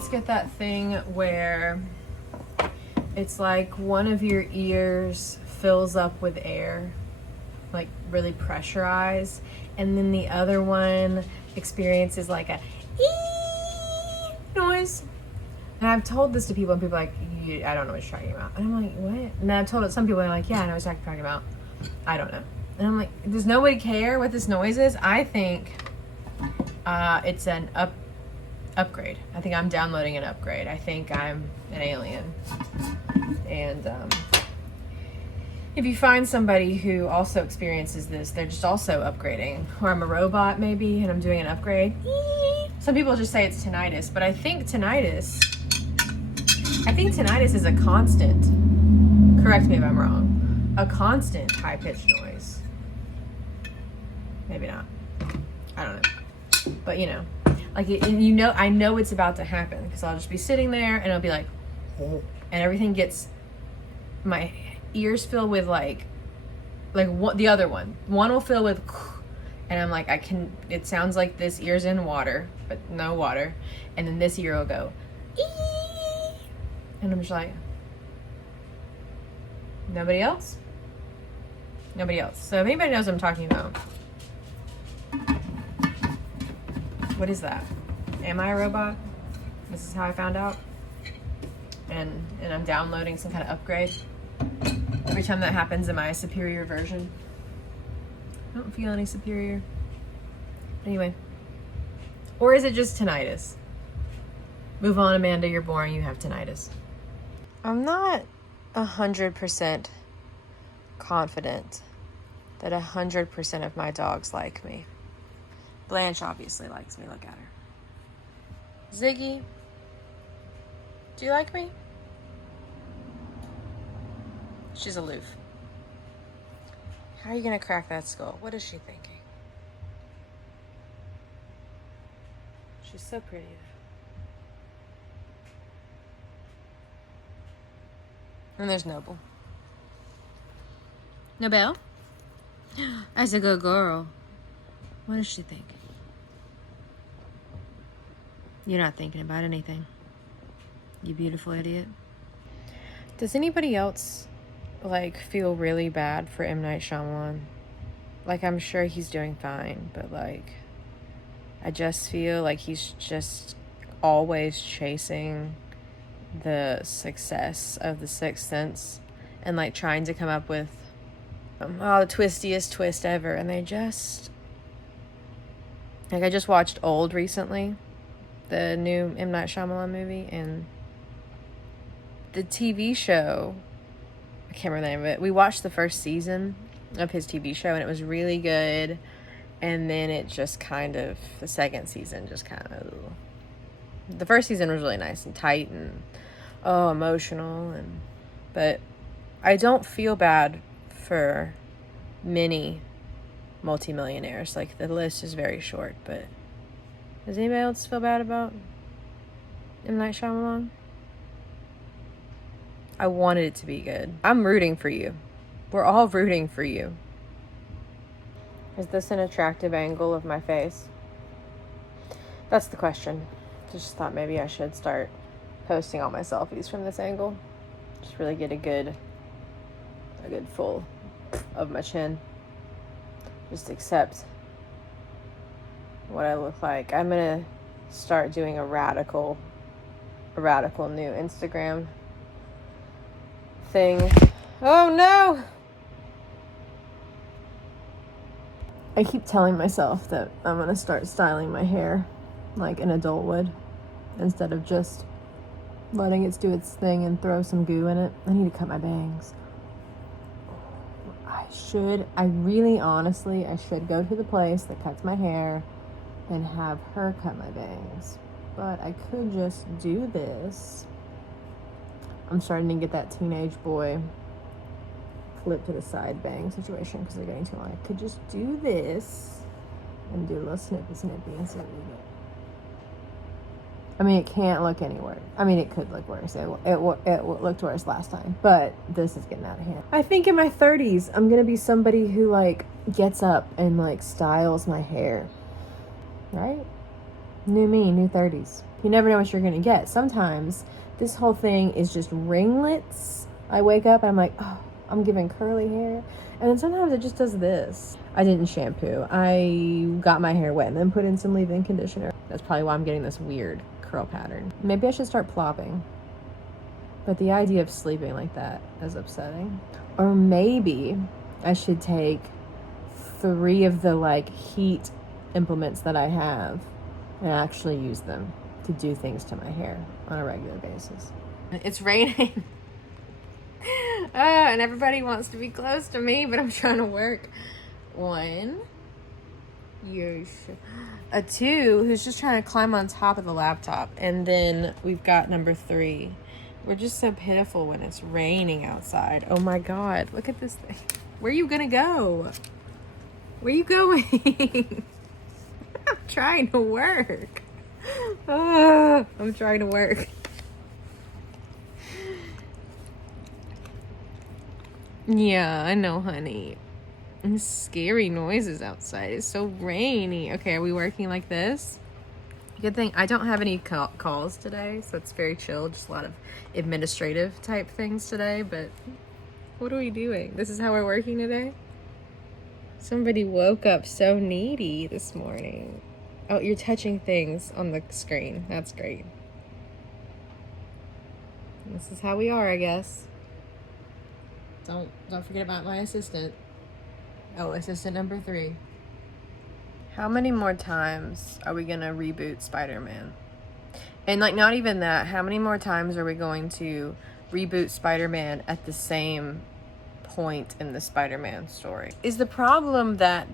else get that thing where it's like one of your ears fills up with air, like really pressurized, and then the other one experiences like a ee noise? And I've told this to people, and people are like, I don't know what you're talking about. And I'm like, what? And then I've told it to some people, and they're like, yeah, I know what you're talking about. I don't know. And I'm like, does nobody care what this noise is? I think it's an upgrade. I think I'm downloading an upgrade. I think I'm an alien. And if you find somebody who also experiences this, they're just also upgrading. Or I'm a robot maybe, and I'm doing an upgrade. Some people just say it's tinnitus, but I think tinnitus is a constant. Correct me if I'm wrong. A constant high-pitched noise. Maybe not. I don't know. But you know, like, I know it's about to happen because I'll just be sitting there and it'll be like, and everything gets, my ears fill with like what the other one will fill with, and I'm like, it sounds like this ear's in water, but no water, and then this ear will go, ee! And I'm just like, nobody else. So if anybody knows what I'm talking about, what is that? Am I a robot? This is how I found out. And I'm downloading some kind of upgrade. Every time that happens, am I a superior version? I don't feel any superior. Anyway. Or is it just tinnitus? Move on, Amanda, you're boring, you have tinnitus. I'm not 100% confident that 100% of my dogs like me. Blanche obviously likes me. Look at her. Ziggy, do you like me? She's aloof. How are you gonna crack that skull? What is she thinking? She's so pretty. And there's Noble. Nobel? That's a good girl. What does she think? You're not thinking about anything. You beautiful idiot. Does anybody else like feel really bad for M. Night Shyamalan? Like, I'm sure he's doing fine, but like, I just feel like he's just always chasing the success of The Sixth Sense and like trying to come up with the twistiest twist ever, and they just, like, I just watched Old recently, the new M. Night Shyamalan movie, and the TV show, I can't remember the name of it. We watched the first season of his TV show, and it was really good, and then it just kind of, the second season just kind of, the first season was really nice and tight and emotional, but I don't feel bad for many multimillionaires. Like, the list is very short, but does anybody else feel bad about M. Night Shyamalan? I wanted it to be good. I'm rooting for you. We're all rooting for you. Is this an attractive angle of my face? That's the question. Just thought maybe I should start posting all my selfies from this angle. Just really get a good full of my chin. Just accept what I look like. I'm gonna start doing a radical new Instagram thing. Oh no! I keep telling myself that I'm gonna start styling my hair like an adult would, instead of just letting it do its thing and throw some goo in it. I need to cut my bangs. I should go to the place that cuts my hair and have her cut my bangs. But I could just do this. I'm starting to get that teenage boy flip to the side bang situation because they're getting too long. I could just do this and do a little snippy and see what we get. I mean, it can't look any worse. I mean, it could look worse. It looked worse last time, but this is getting out of hand. I think in my 30s, I'm going to be somebody who, like, gets up and, like, styles my hair. Right? New me, new 30s. You never know what you're gonna get. Sometimes this whole thing is just ringlets. I wake up and I'm like, oh, I'm giving curly hair. And then sometimes it just does this. I didn't shampoo. I got my hair wet and then put in some leave-in conditioner. That's probably why I'm getting this weird curl pattern. Maybe I should start plopping. But the idea of sleeping like that is upsetting. Or maybe I should take 3 of the like heat implements that I have and actually use them to do things to my hair on a regular basis. It's raining. And everybody wants to be close to me, but I'm trying to work. 1. Yes. A 2 who's just trying to climb on top of the laptop. And then we've got number 3. We're just so pitiful when it's raining outside. Oh my God, look at this thing. Where are you gonna go? Where are you going? I'm trying to work. I'm trying to work. Yeah, I know, honey. And scary noises outside. It's so rainy. Okay, are we working like this? Good thing I don't have any calls today, so it's very chill. Just a lot of administrative type things today, but what are we doing? This is how we're working today? Somebody woke up so needy this morning. Oh, you're touching things on the screen. That's great. This is how we are, I guess. Don't forget about my assistant. Oh, assistant number 3. How many more times are we gonna reboot Spider-Man? And like, not even that, how many more times are we going to reboot Spider-Man at the same point in the Spider-Man story? Is the problem that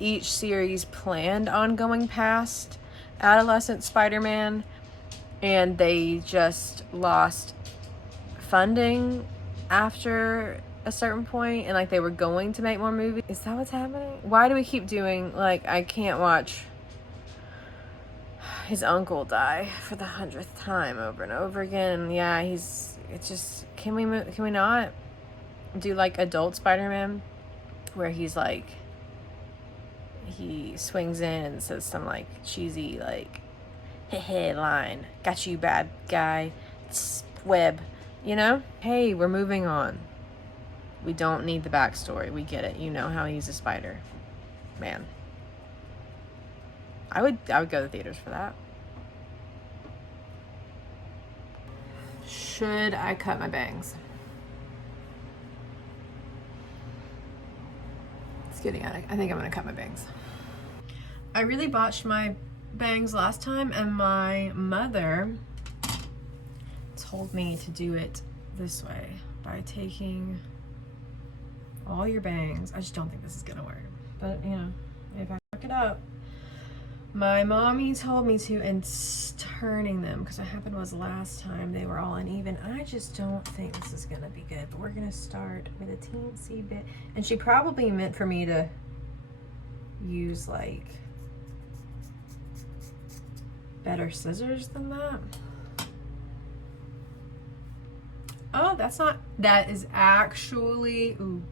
each series planned on going past adolescent Spider-Man and they just lost funding after a certain point and like they were going to make more movies? Is that what's happening? Why do we keep doing, like, I can't watch his uncle die for the 100th time over and over again? And yeah, it's just, can we not do like adult Spider-Man where he's like, he swings in and says some like cheesy like hey line, got you bad guy, web, you know? Hey, we're moving on. We don't need the backstory. We get it. You know how he's a spider man. I would go to the theaters for that. Should I cut my bangs? It's getting out of, I think I'm gonna cut my bangs. I really botched my bangs last time, and my mother told me to do it this way by taking all your bangs. I just don't think this is gonna work, but you know, if I fuck it up, my mommy told me to, and turning them, because what happened was last time they were all uneven. I just don't think this is gonna be good, but we're gonna start with a teensy bit, and she probably meant for me to use like better scissors than that. Oh, that's not, that is actually, ooh.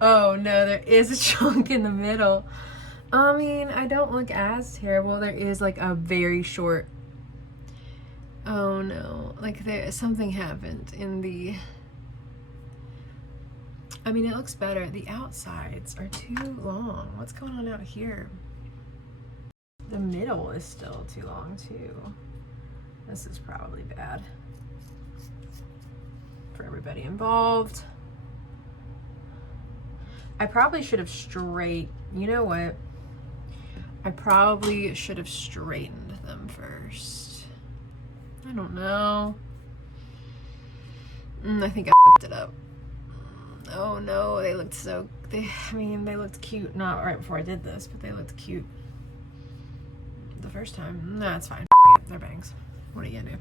Oh no, there is a chunk in the middle. I mean, I don't look as terrible. There is like a very short, oh no, like there, something happened in the, I mean, it looks better. The outsides are too long. What's going on out here? The middle is still too long too. This is probably bad for everybody involved. I probably should have you know what? I probably should have straightened them first. I don't know. I think I fucked it up. Oh no, they looked so, they looked cute. Not right before I did this, but they looked cute the first time. Nah, it's fine. They're bangs. What are you gonna do?